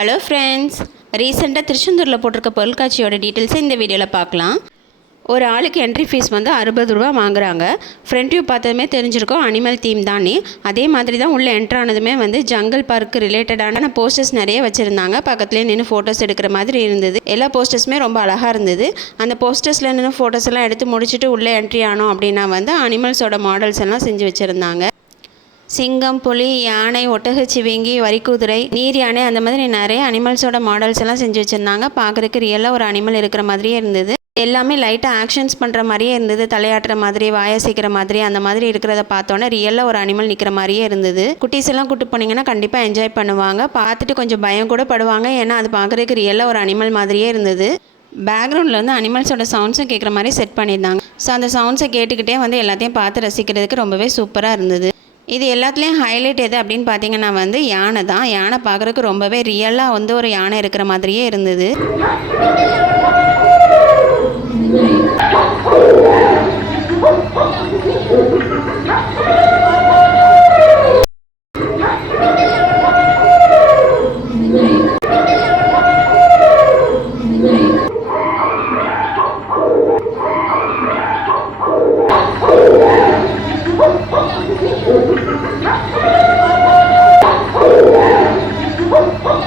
Hello friends ரீசெண்டாக திருச்செந்தூரில் போட்டிருக்க பொருட்காட்சியோட டீட்டெயில்ஸை இந்த வீடியோவில் பார்க்கலாம். ஒரு ஆளுக்கு என்ட்ரி ஃபீஸ் வந்து அறுபது ரூபா வாங்குறாங்க. ஃப்ரண்ட் வியூ பார்த்ததுமே தெரிஞ்சிருக்கோம். அனிமல் தீம் தானே. அதே மாதிரி தான் உள்ளே என்ட்ரானதுமே வந்து ஜங்கல் பார்க்கு ரிலேட்டடான போஸ்டர்ஸ் நிறைய வச்சுருந்தாங்க. பக்கத்துலேயே நின்று ஃபோட்டோஸ் எடுக்கிற மாதிரி இருந்தது. எல்லா போஸ்டர்ஸுமே ரொம்ப அழகாக இருந்தது. அந்த போஸ்டர்ஸில் நின்று ஃபோட்டோஸ் எல்லாம் எடுத்து முடிச்சுட்டு உள்ளே என்ட்ரி ஆனோம் அப்படின்னா வந்து அனிமல்ஸோட மாடல்ஸ் எல்லாம் செஞ்சு வச்சுருந்தாங்க. சிங்கம் புலி யானை ஒட்டகச்சிவிங்கி வரிக்குதிரை நீர் யானை அந்த மாதிரி நிறைய அனிமல்ஸோட மாடல்ஸ் எல்லாம் செஞ்சு வச்சுருந்தாங்க. பார்க்குறதுக்கு ரியலாக ஒரு அனிமல் இருக்கிற மாதிரியே இருந்தது. எல்லாமே லைட்டாக ஆக்ஷன்ஸ் பண்ணுற மாதிரியே இருந்தது. தலையாட்டுற மாதிரி வாயசிக்கிற மாதிரி அந்த மாதிரி இருக்கிறத பார்த்தோன்னே ரியலாக ஒரு அனிமல் நிற்கிற மாதிரியே இருந்தது. குட்டீஸ் எல்லாம் கூட்டு போனீங்கன்னா கண்டிப்பாக என்ஜாய் பண்ணுவாங்க. பார்த்துட்டு கொஞ்சம் பயம் கூட படுவாங்க. ஏன்னா அது பார்க்குறதுக்கு ரியலாக ஒரு அனிமல் மாதிரியே இருந்தது. பேக்ரவுண்டில் வந்து அனிமல்ஸோட சவுண்ட்ஸும் கேட்குற மாதிரி செட் பண்ணியிருந்தாங்க. ஸோ அந்த சவுண்ட்ஸை கேட்டுக்கிட்டே வந்து எல்லாத்தையும் பார்த்து ரசிக்கிறதுக்கு ரொம்பவே சூப்பராக இருந்தது. இது எல்லாத்துலேயும் ஹைலைட் எது அப்படின்னு பார்த்தீங்கன்னா வந்து யானை தான். யானை பார்க்குறதுக்கு ரொம்பவே ரியலாக வந்து ஒரு யானை இருக்கிற மாதிரியே இருந்தது.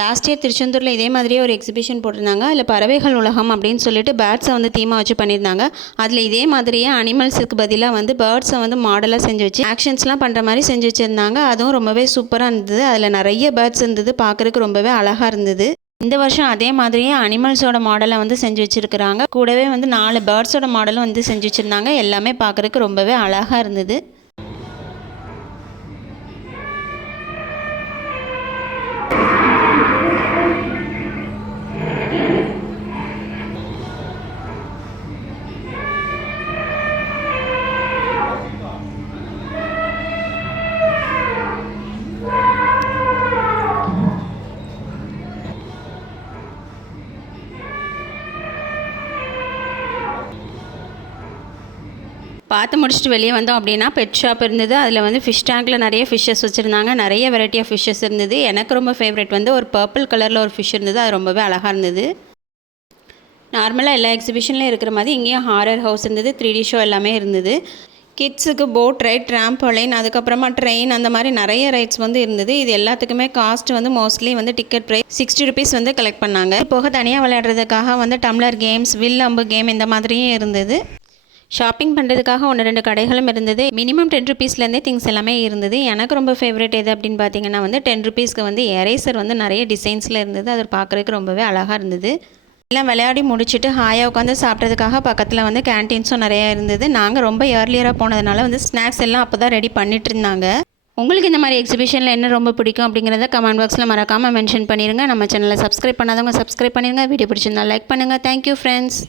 லாஸ்ட் இயர் திருச்செந்தூரில் இதே மாதிரியே ஒரு எக்ஸிபிஷன் போட்டிருந்தாங்க. அதில் பறவைகள் உலகம் அப்படின்னு சொல்லிட்டு பேர்ட்ஸை வந்து தீமாக வச்சு பண்ணியிருந்தாங்க. அதில் இதே மாதிரியே அனிமல்ஸுக்கு பதிலாக வந்து பேர்ட்ஸை வந்து மாடலாக செஞ்சு வச்சு ஆக்ஷன்ஸ்லாம் பண்ணுற மாதிரி செஞ்சு வச்சுருந்தாங்க. அதுவும் ரொம்பவே சூப்பராக இருந்தது. அதில் நிறைய பேர்ட்ஸ் இருந்தது. பார்க்குறதுக்கு ரொம்பவே அழகாக இருந்தது. இந்த வருஷம் அதே மாதிரியே அனிமல்ஸோட மாடலை வந்து செஞ்சு வச்சுருக்குறாங்க. கூடவே வந்து நாலு பேர்ட்ஸோட மாடலும் வந்து செஞ்சு வச்சுருந்தாங்க. எல்லாமே பார்க்குறதுக்கு ரொம்பவே அழகாக இருந்தது. பார்த்து முடிச்சுட்டு வெளியே வந்தோம் அப்படின்னா பெட் ஷாப் இருந்தது. அதில் வந்து ஃபிஷ் டேங்கில் நிறைய ஃபிஷ்ஷஸ் வச்சுருந்தாங்க. நிறைய வெரைட்டி ஆஃப் ஃபிஷ்ஷஸ் இருந்தது. எனக்கு ரொம்ப ஃபேவரட் வந்து ஒரு பர்பிள் கலரில் ஒரு ஃபிஷ் இருந்தது. அது ரொம்பவே அழகாக இருந்தது. நார்மலாக எல்லா எக்ஸிபிஷன்லேயும் இருக்கிற மாதிரி இங்கேயும் ஹாரர் ஹவுஸ் இருந்தது. த்ரீ டி ஷோ எல்லாமே இருந்தது. கிட்ஸுக்கு போட் ரைட் ட்ராம்போலைன் அதுக்கப்புறமா ட்ரெயின் அந்த மாதிரி நிறைய ரைட்ஸ் வந்து இருந்தது. இது எல்லாத்துக்குமே காஸ்ட் வந்து மோஸ்ட்லி வந்து டிக்கெட் ப்ரைஸ் சிக்ஸ்டி ருபீஸ் வந்து கலெக்ட் பண்ணாங்க. போக தனியாக விளையாடுறதுக்காக வந்து டம்ளர் கேம்ஸ் வில் அம்பு கேம் இந்த மாதிரியும் இருந்தது. ஷாப்பிங் பண்ணுறதுக்காக ஒன்று ரெண்டு கடைகளும் இருந்தது. மினிமம் டென் ருபீஸ்லேருந்தே திங்ஸ் எல்லாமே இருந்தது. எனக்கு ரொம்ப ஃபேவரட் எது அப்படின்னு பார்த்தீங்கன்னா வந்து டென் ருபீஸ்க்கு வந்து எரேசர் வந்து நிறைய டிசைன்ஸில் இருந்தது. அது பார்க்குறதுக்கு ரொம்பவே அழகாக இருந்தது. எல்லாம் விளையாடி முடிச்சுட்டு ஹாயாக உட்காந்து சாப்பிட்றதுக்காக பக்கத்தில் வந்து கேன்டீன்ஸும் நிறையா இருந்தது. நாங்கள் ரொம்ப ஏர்லியராக போனதுனால வந்து ஸ்நாக்ஸ் எல்லாம் அப்போ தான் ரெடி பண்ணிட்டு இருந்தாங்க. உங்களுக்கு இந்த மாதிரி எக்ஸிபிஷனில் என்ன ரொம்ப பிடிக்கும் அப்படிங்கிறத கமெண்ட் பாக்ஸில் மறக்காமல் மென்ஷன் பண்ணிடுங்க நம்ம சேனலை சப்ஸ்கிரைப் பண்ணாதவங்க சப்ஸ்கிரைப் பண்ணிடுங்க வீடியோ பிடிச்சிருந்தா லைக் பண்ணுங்கள் தேங்க்யூ ஃப்ரெண்ட்ஸ்